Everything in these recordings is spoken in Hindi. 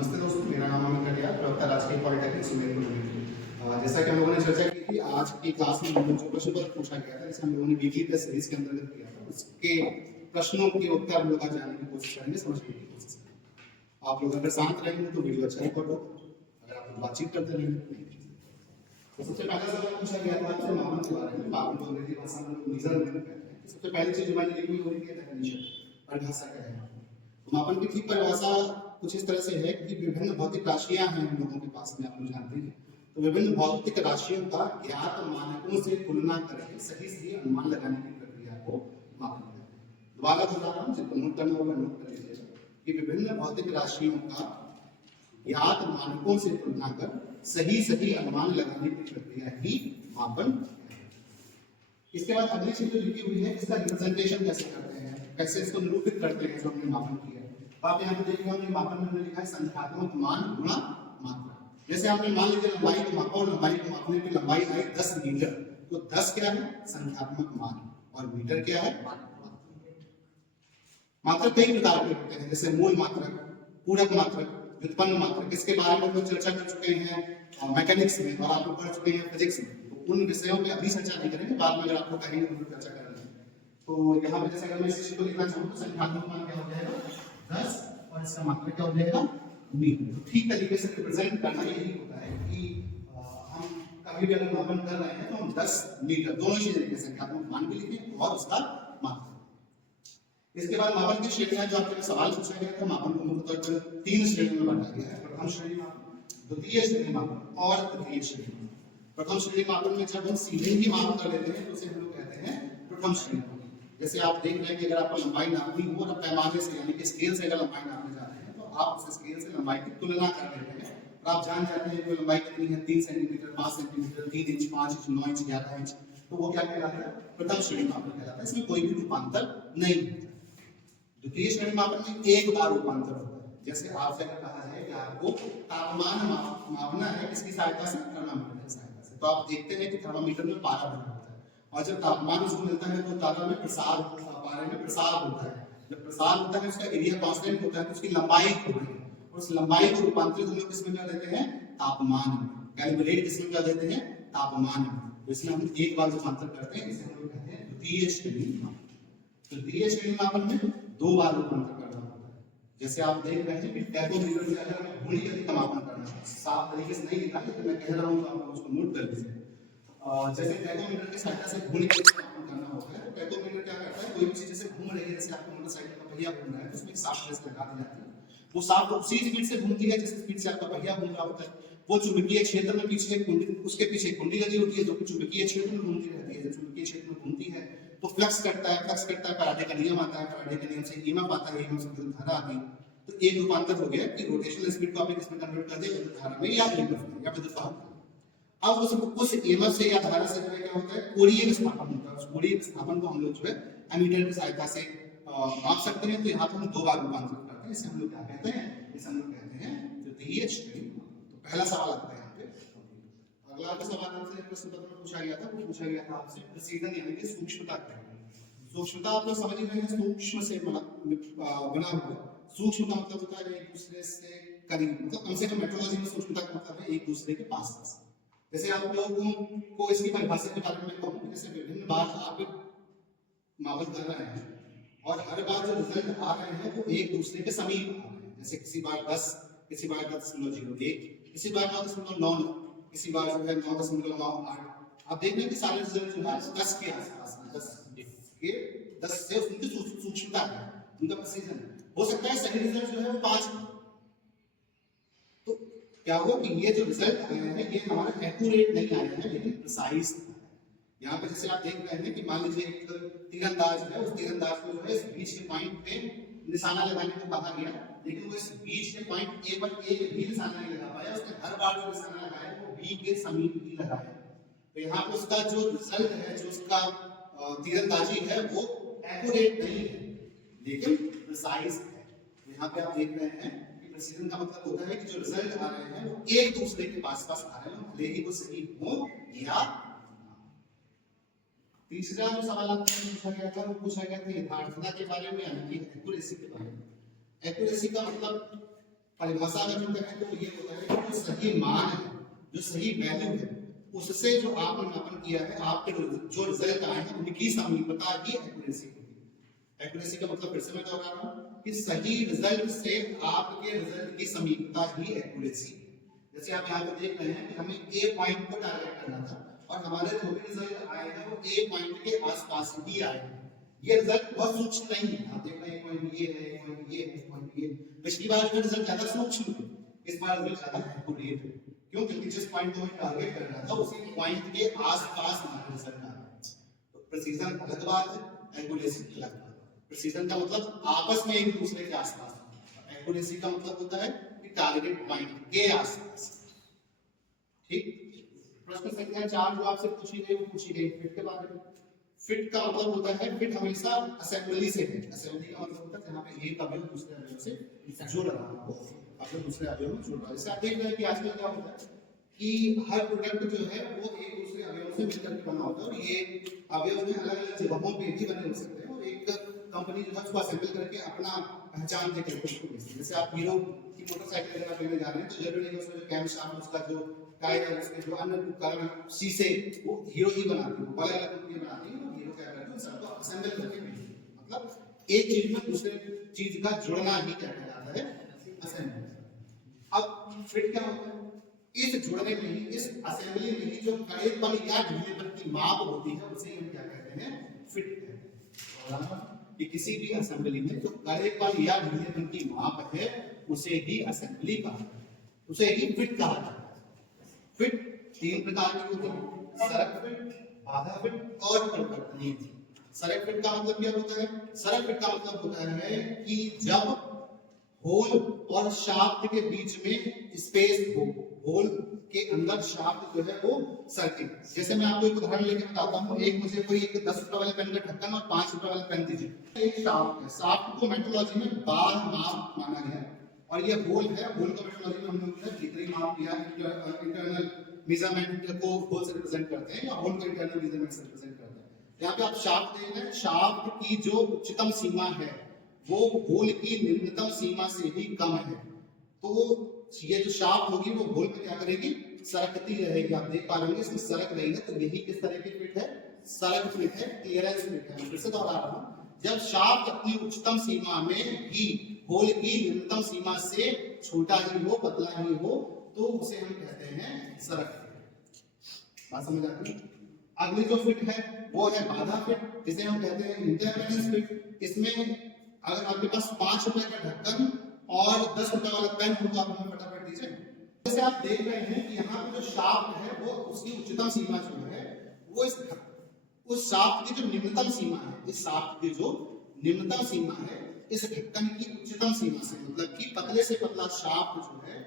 नमस्ते दोस्तों, मेरा नाम अमित कटियार, प्रवक्ता राजकीय पॉलिटेक्निक सुमेरपुर। जैसा कि हम लोगों ने चर्चा की थी, आज की क्लास में जो प्रश्न पत्र पूछा गया था, जिसे हम लोगों ने वीकली टेस्ट सीरीज के अंतर्गत किया था, उसके प्रश्नों के उत्तर हम लोग आज जानने की कोशिश करेंगे, समझने की कोशिश करेंगे। आप लोग अगर शांत रहेंगे तो वीडियो अच्छा रिकॉर्ड होगा, अगर आप बातचीत करते रहेंगे तो सबसे पहला सवाल पूछा गया था आपसे मापन के बारे में। मापन को अंग्रेजी भाषा में मेजरमेंट कहते हैं। सबसे पहली चीज मैंने लिखी हुई है डेफिनेशन, परिभाषा क्या है। मापन की ठीक परिभाषा कुछ इस तरह से है कि विभिन्न भौतिक राशियां हैं हम लोगों के पास में, आप लोग जानते हैं, तो विभिन्न भौतिक राशियों का ज्ञात मानकों से तुलना करके सही सही अनुमान लगाने की प्रक्रिया को मापन कहते हैं। दोबारा बता रहा हूं, जिनको नोट करना होगा नोट कर लीजिएगा कि विभिन्न भौतिक राशियों का ज्ञात मानकों से तुलना कर सही सही अनुमान लगाने की प्रक्रिया ही मापन है। इसके बाद अगली चीज जो लिखी हुई है, इसका रिप्रेजेंटेशन कैसे करते हैं, कैसे इसको निरूपित करते हैं जो हमने मापन किया है। तो आप यहाँ पे देख रहे हो मापन में हमने लिखा है संख्यात्मक मान गुणा मात्रा। जैसे आपने मान लीजिए लंबाई को मापा और लंबाई को मापने की लंबाई आई 10 मीटर, तो 10 क्या है संख्यात्मक मान और मीटर क्या है मात्रक। कई प्रकार के होते हैं, जैसे मूल मात्रक, पूरक मात्रक, व्युत्पन्न मात्रक। इसके बारे में हम चर्चा कर चुके हैं मैकेनिक्स में और आप लोग पढ़ चुके हैं फिजिक्स में, तो उन विषयों पे अभी चर्चा नहीं करेंगे, बाद में अगर आपको कहेंगे तो चर्चा करेंगे। तो यहाँ पे जैसे अगर मैं इस चीज को लिखना चाहूँ तो संख्यात्मक मान क्या हो जाएगा 10 और इसका मात्रक क्या हो जाएगा मीटर। तो ठीक तरीके से रिप्रेजेंट करना यही होता है कि हम कभी भी अगर मापन कर रहे हैं तो हम 10 मीटर दोनों चीजें लिखें, संख्यात्मक मान भी लिखें और उसका मात्रक। इसके बाद मापन की श्रेणियां जो आपके सवाल पूछा गया था, मापन को मुख्य तौर पर 3 श्रेणियों में बांटा गया है। प्रथम श्रेणी मापन, द्वितीय श्रेणी मापन और तृतीय श्रेणी मापन। प्रथम श्रेणी मापन में जब हम सीधे ही माप कर लेते हैं तो उसे हम लोग कहते हैं प्रथम श्रेणी मापन। जैसे आप देख रहे हैं कि अगर आपको लंबाई नापनी हो और पैमाने से यानी कि स्केल से अगर लंबाई नापने जा रहे हैं तो आप उस स्केल से लंबाई की तुलना कर लेते हैं और आप जान जाते हैं कि लंबाई कितनी है, 3 centimetre, 5 centimetre, 3 inch, 5 inch, 9 inch, 11 inch, तो वो क्या कहलाता है प्रथम श्रेणी मापन कहलाता है। इसमें कोई भी रूपांतर नहीं होता। द्वितीय श्रेणी मापन में एक बार रूपांतर होता है। जैसे आपसे अगर कहा जाए कि आपको तापमान मापना है किसकी सहायता से, थर्मामीटर की सहायता से, तो आप देखते हैं कि थर्मामीटर में पारा भरा होता है और जब तापमान उसको मिलता है तो तारा में प्रसार, पारे में प्रसार होता है। जब प्रसार होता है उसका एरिया कांस्टेंट होता है तो उसकी लंबाई होती है और उस लंबाई को रूपांतरित हम लोग किसमें कर देते हैं तापमान में, कैलिब्रेट किसमें कर देते हैं तापमान में। तो इसमें हम एक बार रूपांतर करते हैं, इसे हम लोग कहते हैं द्वितीय श्रेणी मापन। तृतीय श्रेणी मापन में 2 बार रूपांतर करना होता है। जैसे आप देख रहे हैं कि टैकोमीटर से अगर हमें घुड़ी गति का मापन करना है, साफ तरीके से नहीं लिखा है तो मैं कह रहा हूं तो आप उसको नोट कर लीजिए। जैसे टैकोमीटर की सहायता से घुड़ी गति का मापन करना होता है तो टैकोमीटर क्या करता है, कोई भी चीज जैसे घूम रही है, जैसे आपको मोटरसाइकिल का पहिया घूम रहा है तो उसमें एक साफ प्रेस लगा दी जाती है, वो साफ उसी स्पीड से घूमती है जिस स्पीड से आपका पहिया घूम रहा होता है। वो चुंबकीय क्षेत्र में पीछे कुंडी, उसके पीछे कुंडी लगी होती है जो कि चुंबकीय क्षेत्र में घूमती रहती है। जब चुंबकीय क्षेत्र में घूमती है तो फ्लक्स करता है, फ्लक्स करता है, फैराडे का नियम आता है, फैराडे के नियम से ईएमएफ आता है, ईएमएफ से विद्युत धारा आती है। तो एक रूपांतर हो गया कि रोटेशनल स्पीड को आपने किसमें कन्वर्ट कर दिया, विद्युत धारा में या ईएमएफ में या विद्युत वाहक। अब उस ईएमएफ से या धारा से जो है क्या होता है कोणीय विस्थापन होता है। उस कोणीय विस्थापन को हम लोग जो है एमीटर की सहायता से माप सकते हैं। तो यहाँ पर हम 2 बार रूपांतर करते हैं, इसे हम लोग क्या कहते हैं, इसे हम लोग कहते हैं तृतीय श्रेणी। तो पहला सवाल आता है यहाँ पे। अगला सवाल आपसे प्रश्न पत्र में पूछा गया था, वो पूछा गया था आपसे प्रेसीजन यानी कि सूक्ष्मता क्या है। सूक्ष्मता आप लोग समझ ही रहे हैं, सूक्ष्म से बना हुआ। सूक्ष्म का मतलब होता है एक दूसरे से करीब, मतलब कम से कम मेट्रोलॉजी में सूक्ष्मता का मतलब है एक दूसरे के पास पास। जैसे आप लोगों को इसकी परिभाषा के बारे में कहूँ, जैसे विभिन्न बार आप मापन कर रहे हैं और हर बार जो रिजल्ट आ रहे हैं वो एक दूसरे के समीप आ रहे हैं। जैसे किसी बार 10, किसी बार 10.01, किसी बार 9.99, किसी बार जो है 9.98। आप देख रहे हैं कि सारे रिजल्ट जो है 10 के आसपास है, 10 से उनकी सूक्ष्मता है, उनका प्रेसिजन है। हो सकता है सही रिजल्ट जो है वो 5 है। तो क्या हुआ कि ये जो रिजल्ट आए हैं ये हमारा एक्यूरेट नहीं आया है लेकिन प्रिसाइज। यहाँ पे जैसे आप देख रहे हैं कि मान लीजिए एक तीरंदाज है, उस तीरंदाज को जो है इस बीच के पॉइंट पे निशाना लगाने को कहा गया, लेकिन वो इस बीच के पॉइंट ए पर एक भी निशाना नहीं लगा पाया। उसने हर बार जो निशाना लगाया वो बी के समीप ही लगाया। तो यहाँ पे उसका जो रिजल्ट है, जो उसका तीरंदाजी है वो एक्यूरेट नहीं है लेकिन प्रिसाइज है। तो यहाँ पे आप देख रहे हैं कि प्रेसिजन का मतलब होता है कि जो रिजल्ट आ रहे हैं वो एक दूसरे के पास पास आ रहे हैं, भले ही वो सही हो या। तीसरा जो सवाल आपसे पूछा गया था वो पूछा गया था यथार्थता के बारे में यानी कि एक्यूरेसी के बारे में। एक्यूरेसी का मतलब परिभाषा अगर हम कहें तो ये होता है कि जो सही मान है, जो सही वैल्यू है, उससे जो आपने मापन किया है, आपके जो रिजल्ट आए हैं उनकी समीपता ही एक्यूरेसी होती है। एक्यूरेसी का मतलब फिर से मैं दोहरा रहा हूं कि सही रिजल्ट से आपके रिजल्ट की समीपता ही एक्यूरेसी। जैसे आप यहाँ पे देख रहे हैं कि हमें ए पॉइंट को टारगेट करना था और हमारे जो भी रिजल्ट आए हैं वो ए पॉइंट के आसपास ही आए हैं। ये रिजल्ट बहुत सूक्ष्म नहीं है, आप देख रहे हैं पॉइंट ये है, पॉइंट ये है, पॉइंट ये। पिछली बार का रिजल्ट ज्यादा सूक्ष्म है, इस बार रिजल्ट ज्यादा एक्यूरेट है। क्यों? क्योंकि जिस पॉइंट को हमें टारगेट करना था उसी पॉइंट के आसपास हमारा रिजल्ट आ रहा है। तो प्रिसीजन अलग बात है, एक्यूरेसी अलग बात है। प्रिसीजन का मतलब आपस में एक दूसरे के आसपास, एक्यूरेसी का मतलब होता है कि टारगेट पॉइंट के आसपास। ठीक। प्रश्न संख्या 4 जो आपसे पूछी गई वो पूछी गई फिट के बारे में। फिट का मतलब होता है, फिट हमेशा असेंबली से है। असेंबली का मतलब होता है जहां पे एक अवयव दूसरे अवयव से जुड़ रहा हो, अवयव दूसरे अवयव में जुड़ रहा है। जैसे आप देख रहे हैं कि आजकल क्या होता है कि हर प्रोडक्ट जो है वो एक दूसरे अवयव से मिलकर के बना होता है और ये अवयव में अलग-अलग जगहों पे भी बने हो सकते हैं और एक कंपनी जो है उसको असेंबल करके अपना पहचान देकर के उसको बेचती है। जैसे आप हीरो की मोटरसाइकिल अगर आप लेने जा रहे हैं तो जरूरी नहीं है उसमें जो कैम शाफ्ट, उसका जो टायर, उसके जो अन्य उपकरण, शीशे, वो हीरो ही बनाती है, अलग-अलग कंपनी बनाती है। हीरो क्या करती है, सबको असेंबल करके बेचती है। मतलब एक चीज में दूसरे चीज का जुड़ना ही क्या कहलाता है, असेंबली। अब फिट क्या होता है? इस जुड़ने में ही, इस असेंबली में ही जो कड़ेपन या ढीलेपन की माप होती है उसे हम क्या कहते हैं, फिट कहते हैं। कि किसी भी असेंबली में जो कड़ेपन या ढीलेपन की माप है उसे ही असेंबली कहा जाता है, उसे ही फिट कहा जाता है। फिट तीन प्रकार की होती है, सरक फिट, बाधा फिट और परिवर्तनीय फिट। सरक फिट का मतलब क्या होता है? सरक फिट का मतलब होता है कि जब होल और शाफ्ट के बीच में स्पेस हो, होल के अंदर शाफ्ट जो है वो सर्किल। जैसे मैं आपको एक उदाहरण लेके बताता हूँ। एक मुझे कोई एक 10 रुपए वाले पेन का ढक्कन और 5 रुपए वाला पेन दीजिए। एक शाफ्ट है, शाफ्ट को मेट्रोलॉजी में बार माप माना गया है और ये होल है, होल को मेट्रोलॉजी में हम लोग भीतरी माप या इंटरनल मेजरमेंट को होल से रिप्रेजेंट करते हैं या होल को इंटरनल मेजरमेंट से रिप्रेजेंट करते हैं। यहाँ पे आप शाफ्ट देख रहे हैं, शाफ्ट की जो उच्चतम सीमा है वो होल की निम्नतम सीमा से भी कम है। तो ये जो शाफ्ट होगी वो होल पे क्या करेगी, सरकती रहेगी। आप देख पा रहे हैं इसमें सरक रही है, तो यही किस तरह की फिट है, सरक फिट है, क्लियरेंस फिट है। फिर से दोहरा रहा हूं, जब शाफ्ट अपनी उच्चतम सीमा में ही होल की निम्नतम सीमा से छोटा ही हो, पतला ही हो, तो उसे हम कहते हैं सरक फिट। बात समझ आती है? अगली जो फिट है वो है बाधा फिट, जिसे हम कहते हैं इंटरफेरेंस फिट। इसमें अगर आपके पास 5 रुपए का ढक्कन और 10 रुपए वाला पेन हो तो आप हमें फटाफट दीजिए। जैसे आप देख रहे हैं कि यहाँ पे जो शाफ्ट है वो उसकी उच्चतम सीमा जो है वो उस शाफ्ट की जो निम्नतम सीमा है, इस शाफ्ट की जो निम्नतम सीमा है इस ढक्कन की उच्चतम सीमा से, मतलब कि पतले से पतला शाफ्ट जो है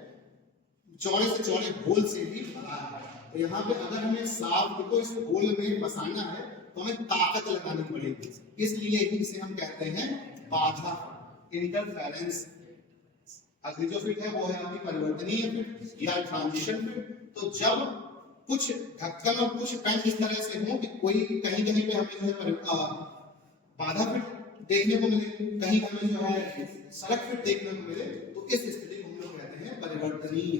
चौड़े से चौड़े होल से भी बड़ा है। तो यहाँ पे अगर हमें शाफ्ट को इस होल में फंसाना है तो हमें ताकत लगानी पड़ेगी, इसलिए ही इसे हम कहते हैं बाधा, इंटरफेरेंस। अगली जो फिट है वो है आपकी परिवर्तनीय फिट या ट्रांजिशन फिट। तो जब कुछ ढक्कन और कुछ पेन इस तरह से हो कि कोई कहीं कहीं पे हमें जो है बाधा फिट देखने को मिले, कहीं हमें जो है सरक फिट देखने को मिले, तो इस स्थिति को हम लोग कहते हैं परिवर्तनीय।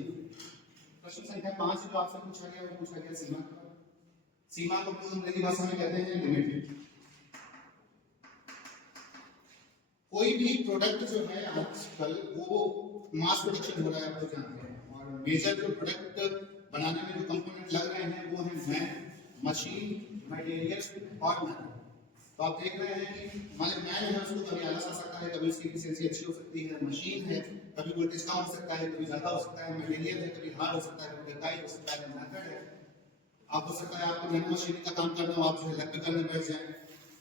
प्रश्न संख्या 5 जो आपसे पूछा गया वो पूछा गया सीमा का। सीमा को हम अंग्रेजी भाषा में कहते हैं लिमिट। कोई भी प्रोडक्ट जो है आजकल वो मास प्रोडक्शन हो रहा है, आपको जानते हैं, और मेजर जो प्रोडक्ट बनाने में जो कंपोनेंट लग रहे हैं वो है मैन, मशीन, मटेरियल और मेटल। तो आप देख रहे हैं कि हमारे मैन है उसको कभी आलस आ सकता है, कभी उसकी एफिशिएंसी अच्छी हो सकती है, मशीन है कभी वोल्टेज कम हो सकता है, कभी ज्यादा हो सकता है, मटेरियल है कभी हार्ड हो सकता है, कभी डक्टाइल हो सकता है, मेथड है आप हो सकता है आपको नैनो मशीन का काम करना हो, आप जो है इलेक्ट्रिकल में बैठ जाए।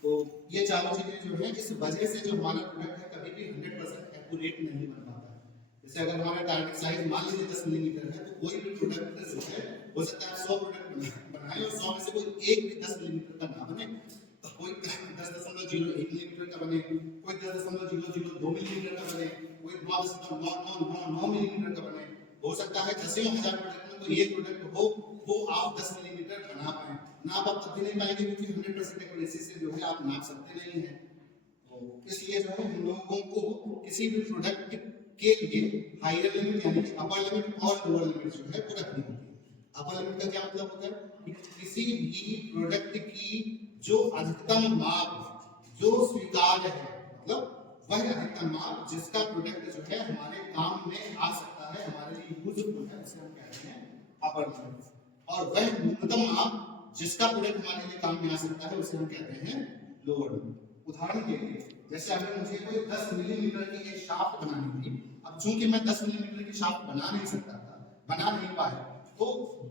तो ये चारों चीजें जो है इस वजह से जो हमारा प्रोडक्ट है कभी भी 100% एक्यूरेट नहीं बन पाता है। जैसे अगर हमारा टारगेट साइज मान लीजिए 10 मिलीमीटर है तो कोई भी प्रोडक्ट जो है हो सकता है 100 प्रोडक्ट बनाए और 100 में से कोई एक भी 10 मिलीमीटर का ना बने, तो कोई 10.01 मिलीमीटर का बने, कोई 10.002 मिलीमीटर का बने, कोई 9.999 मिलीमीटर का बने। हो सकता है दसियों हजार प्रोडक्ट में कोई एक प्रोडक्ट हो वो आप 10 मिलीमीटर बना पाए। नाप आप तब भी नहीं पाएंगे क्योंकि 100% एक्यूरेसी से जो है आप नाप सकते नहीं हैं। तो इसलिए जो है हम लोगों को किसी भी प्रोडक्ट के लिए हायर लिमिट यानी कि अपर लिमिट और लोअर लिमिट जो है वो रखनी होती है। अपर लिमिट का क्या मतलब होता है कि किसी भी प्रोडक्ट की जो अधिकतम माप जो स्वीकार्य है, मतलब वह अधिकतम माप जिसका प्रोडक्ट जो है हमारे काम में आ सकता है, हमारे लिए यूजफुल है, उसे हम कहते हैं अपर लिमिट। और वह न्यूनतम माप जिसका प्रोडक्ट हमारे लिए काम में आ सकता है उसे हम कहते हैं लोअर लिमिट। उदाहरण के लिए जैसे अगर मुझे कोई 10 मिलीमीटर की एक शाफ्ट बनानी थी, अब चूंकि मैं 10 मिलीमीटर की शाफ्ट बना नहीं सकता था, बना नहीं पाया, तो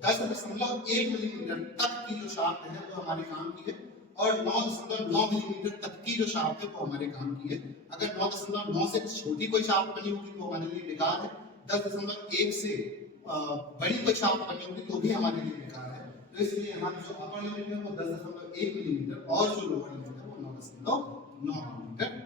10.1 मिलीमीटर तक की जो शाफ्ट है वो हमारे काम की है, और 9.9 मिलीमीटर तक की जो शाफ्ट है वो हमारे काम की है। अगर 9.9 से छोटी कोई शाफ्ट बनी होगी तो हमारे लिए बेकार है, 10.1 से बड़ी कोई शाफ्ट बनी होगी तो भी हमारे लिए बेकार है। तो इसलिए हमारी जो अपर लिमिट है वो 10.1 मिलीमीटर और जो लोअर लिमिट है वो 9.9 मिलीमीटर